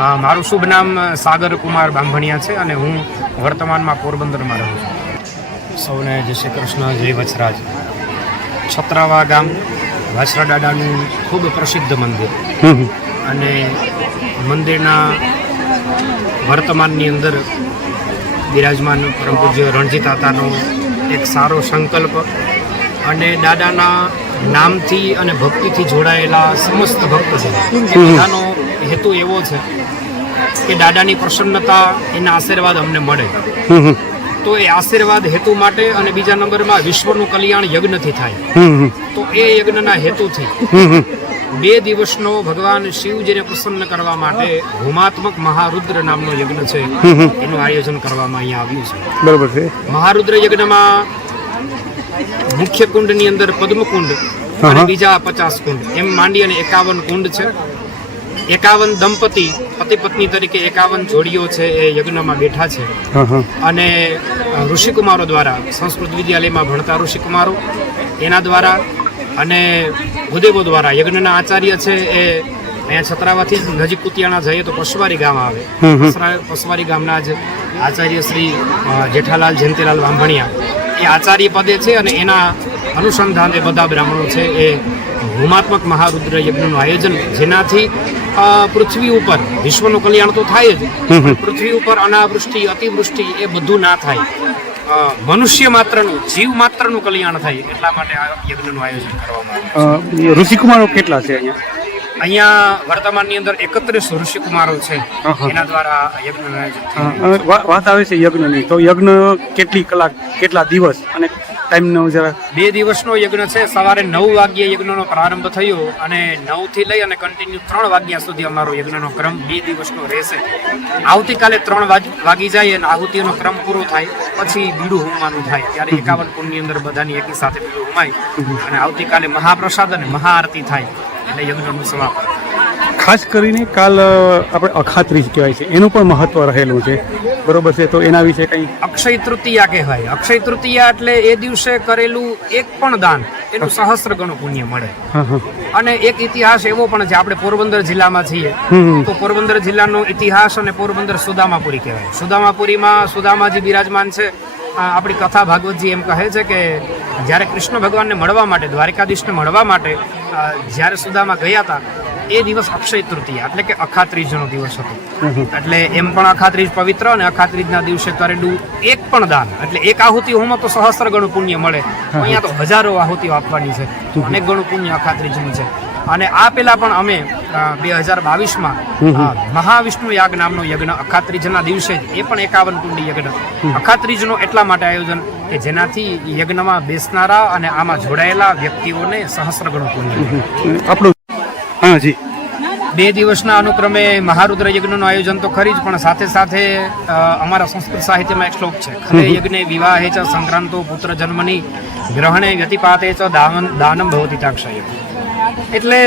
મારું શુભ નામ સાગર કુમાર બાંભણિયા છે અને હું વર્તમાનમાં પોરબંદરમાં રહું છું. સૌને જય શ્રી કૃષ્ણ, જય વછરાજ. છત્રાવા ગામ વાછરા દાદાનું ખૂબ પ્રસિદ્ધ મંદિર અને મંદિરના વર્તમાનની અંદર બિરાજમાન પરમ પૂજ્ય રણજીત તાતાનો એક સારો સંકલ્પ અને દાદાના નામથી અને ભક્તિથી જોડાયેલા સમસ્ત ભક્ત છે. બધાનો હેતુ એવો છે કે દાદાની પ્રસન્નતા, એના આશીર્વાદ અમને મળે. તો એ આશીર્વાદ હેતુ માટે અને બીજા નંબરમાં વિશ્વનું કલ્યાણ યજ્ઞથી થાય. તો એ યજ્ઞના હેતુથી 2 દિવસનો ભગવાન શિવજીને પ્રસન્ન કરવા માટે હોમાત્મક મહારુદ્ર નામનો યજ્ઞ છે, એનું આયોજન કરવામાં અહીંયા આવ્યું છે. બરોબર છે. મહારુદ્ર યજ્ઞમાં મુખ્ય કુંડની અંદર પદ્મકુંડ અને બીજા 50 કુંડ એમ માંડી અને 51 કુંડ છે. 51 દંપતી પતિ પત્ની તરીકે 51 જોડીઓ છે એ યજ્ઞમાં બેઠા છે. અને ઋષિકુમારો દ્વારા, સંસ્કૃત વિદ્યાલયમાં ભણતા ઋષિકુમારો એના દ્વારા અને ભૂદેવો દ્વારા યજ્ઞના આચાર્ય છે એ અહીંયા છત્રાવાથી નજીક કુતિયાણા જઈએ તો પસવારી ગામ આવે. પસવારી ગામના જ આચાર્ય શ્રી જેઠાલાલ જયંતિલાલ બાંભણિયા એ આચાર્ય પદે છે અને એના અનુસંધાને બધા બ્રાહ્મણો છે એ હોમાત્મક મહારુદ્ર યજ્ઞનું આયોજન, જેનાથી પૃથ્વી ઉપર વિશ્વનું કલ્યાણ તો થાય જ, પૃથ્વી ઉપર અનાવૃષ્ટિ, અતિવૃષ્ટિ એ બધું ના થાય, મનુષ્ય માત્રનું, જીવ માત્રનું કલ્યાણ થાય, એટલા માટે આ યજ્ઞનું આયોજન કરવામાં આવ્યું. ઋષિકુમારો કેટલા છે અહીંયા? અહીંયા વર્તમાનની અંદર 31 ઋષિકુમારો છે, એના દ્વારા યજ્ઞનું આયોજન થાય. વાત આવે છે યજ્ઞની, તો યજ્ઞ કેટલી કલાક, કેટલા દિવસ અને ટાઈમનો જરા? 2 દિવસનો યજ્ઞ છે. સવારે 9 વાગ્યે યજ્ઞનો પ્રારંભ થયો અને 9 થી લઈ અને કન્ટિન્યુ 3 વાગ્યા સુધી અમારો યજ્ઞનો ક્રમ 2 દિવસનો રહેશે. આવતીકાલે 3 વાગી જાય અને આહુતિનો ક્રમ પૂરો થાય પછી બીડું હોમવાનું થાય. ત્યારે 51 કુંડની અંદર બધાની એકી સાથે બીડું હોમાય અને આવતીકાલે મહાપ્રસાદ અને મહાઆરતી થાય એટલે યજ્ઞનું સમાપન. ખાસ કરીને કાલ આપણે અખાત્રીજ કહેવાય છે, એનું પણ મહત્વ રહેલું છે, બરોબર છે? તો એના વિશે કંઈ? અક્ષય તૃતીયા કહેવાય. અક્ષય તૃતીયા એટલે એ દિવસે કરેલું એક પણ દાન એનું સહસ્ત્ર ગણું પુણ્ય મળે. અને એક ઇતિહાસ એવો પણ છે, આપણે પોરબંદર જિલ્લામાં છીએ તો પોરબંદર જિલ્લાનો ઇતિહાસ અને પોરબંદર સુદામાપુરી કહેવાય. સુદામાપુરીમાં સુદામાજી બિરાજમાન છે. આપણી કથા ભાગવતજી એમ કહે છે કે જ્યારે કૃષ્ણ ભગવાનને મળવા માટે, દ્વારિકાધીશને મળવા માટે જ્યારે સુદામા ગયા હતા એ દિવસ અક્ષય તૃતીયા એટલે કે અખાત્રીજનો દિવસ હતો. એટલે એમ પણ અખાત્રીજ પવિત્ર અને અખાત્રીજના દિવસે કરેલું એક પણ દાન એટલે એક આહુતિ હોમાં તો સહસ્ત્ર ગણું પુણ્ય મળે. અહીંયા તો હજારો આહુતિઓ આપવાની છે, અનેક ગણું પુણ્ય અખાત્રીજનું છે. અને આ પેલા પણ અમે 2022માં મહાવિષ્ણુ યાગ નામનો યજ્ઞ અખાત્રીજના દિવસે જ, એ પણ 51 કુંડી યજ્ઞ અખાત્રીજનો એટલા માટે આયોજન કે જેનાથી યજ્ઞમાં બેસનારા અને આમાં જોડાયેલા વ્યક્તિઓને સહસ્ત્ર ગણું પુણ્ય મળે. આપણું હા જી 2 દિવસના અનુક્રમે મહારુદ્ર યજ્ઞનું આયોજન તો ખરી જ, પણ સાથે સાથે અમારા સંસ્કૃત સાહિત્યમાં એક શ્લોક છે, ખલે યજ્ઞે વિવાહે ચ સંક્રાંતો પુત્ર જન્મની ગ્રહણે વ્યતિપાતે ચ દાનમ ભવતિ ચાક્ષય. એટલે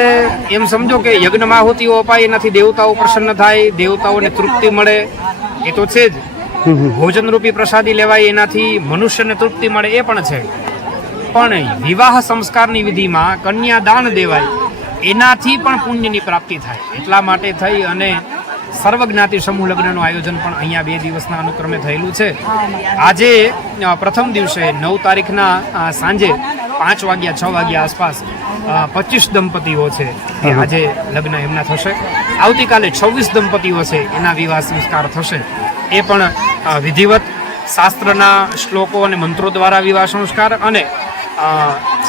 એમ સમજો કે યજ્ઞમાં આહુતિઓ અપાય એનાથી દેવતાઓ પ્રસન્ન થાય, દેવતાઓને તૃપ્તિ મળે એ તો છે જ, ભોજનરૂપી પ્રસાદી લેવાય એનાથી મનુષ્યને તૃપ્તિ મળે એ પણ છે, પણ વિવાહ સંસ્કારની વિધિમાં કન્યાદાન દેવાય એનાથી પણ પુણ્યની પ્રાપ્તિ થાય. એટલા માટે થઈ અને સર્વજ્ઞાતિ સમૂહ લગ્નનું આયોજન પણ અહીંયા 2 દિવસના અનુક્રમે થયેલું છે. આજે પ્રથમ દિવસે 9 તારીખના સાંજે 5 વાગ્યા 6 વાગ્યા આસપાસ 25 દંપતીઓ છે એ આજે લગ્ન એમના થશે. આવતીકાલે 26 દંપતીઓ છે એના વિવાહ સંસ્કાર થશે. એ પણ વિધિવત શાસ્ત્રના શ્લોકો અને મંત્રો દ્વારા વિવાહ સંસ્કાર, અને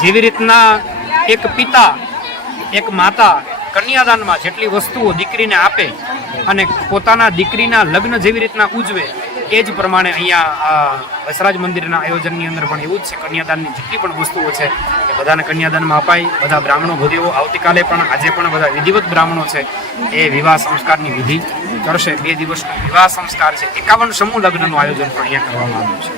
જેવી રીતના એક પિતા એક માતા કન્યાદાનમાં જેટલી વસ્તુઓ દીકરીને આપે અને પોતાના દીકરીના લગ્ન જેવી રીતના ઉજવે એ જ પ્રમાણે અહીંયા વસરાજ મંદિરના આયોજનની અંદર પણ એવું જ છે. કન્યાદાનની જેટલી પણ વસ્તુઓ છે એ બધાને કન્યાદાનમાં અપાય. બધા બ્રાહ્મણો ભૂદેવો આવતીકાલે પણ, આજે પણ બધા વિધિવત બ્રાહ્મણો છે એ વિવાહ સંસ્કારની વિધિ કરશે. 2 દિવસનો વિવાહ સંસ્કાર છે. 51 સમૂહ લગ્નનું આયોજન પણ અહીંયા કરવામાં આવ્યું છે.